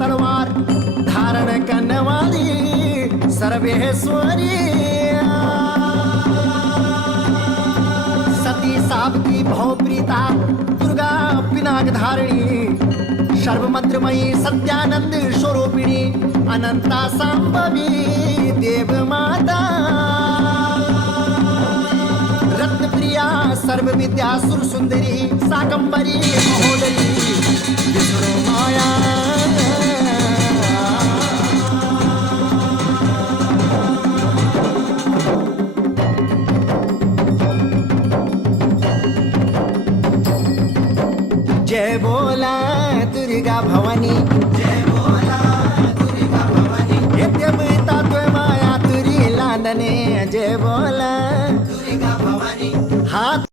तलवार धारण कनवारी सर्वेश्वरी सती सावती भवप्रीता दुर्गा पिनाक धारिणी सर्वमंत्रमयी सत्यानंद स्वरूपिणी अनंता संभवी देव माता रत्नप्रिया सर्वविद्या सुरसुंदरी साकंबरी महोदरी विष्णु माया जय बोला दुर्गा भवानी जय बोला दुर्गा भवानी नित्य मिळता तुय माया तुरी लांदने जय बोला